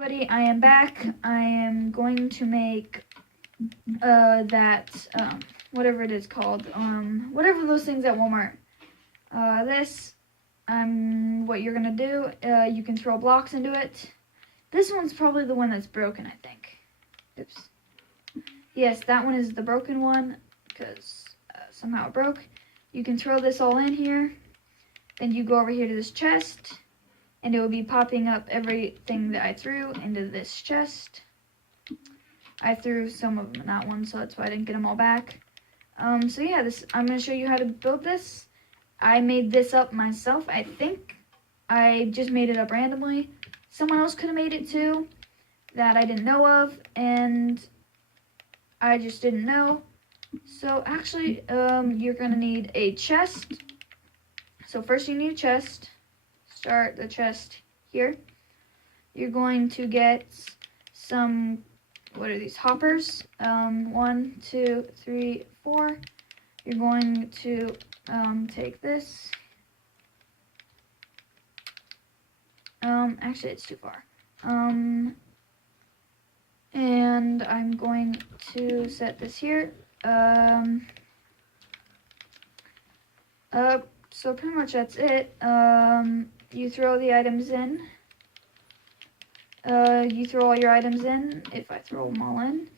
Everybody, I am back. I am going to make whatever it is called, whatever those things at Walmart. What you're gonna do, you can throw blocks into it. This one's probably the one that's broken, I think. Oops. Yes, that one is the broken one, because somehow it broke. You can throw this all in here, then you go over here to this chest, and it will be popping up everything that I threw into this chest. I threw some of them in that one, so that's why I didn't get them all back. So yeah, I'm going to show you how to build this. I made this up myself, I think. I just made it up randomly. Someone else could have made it too, that I didn't know of, and I just didn't know. So actually, you're going to need a chest. So first you need a chest. Start the chest here. You're going to get some, what are these, hoppers? 1, 2, 3, 4. You're going to take this. Actually, it's too far. And I'm going to set this here. So pretty much that's it. You throw the items in. You throw all your items in, if I throw them all in.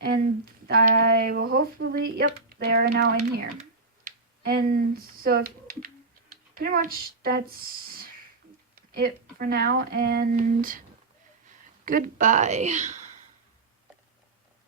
And I will hopefully, yep, they are now in here. And so pretty much that's it for now, and goodbye.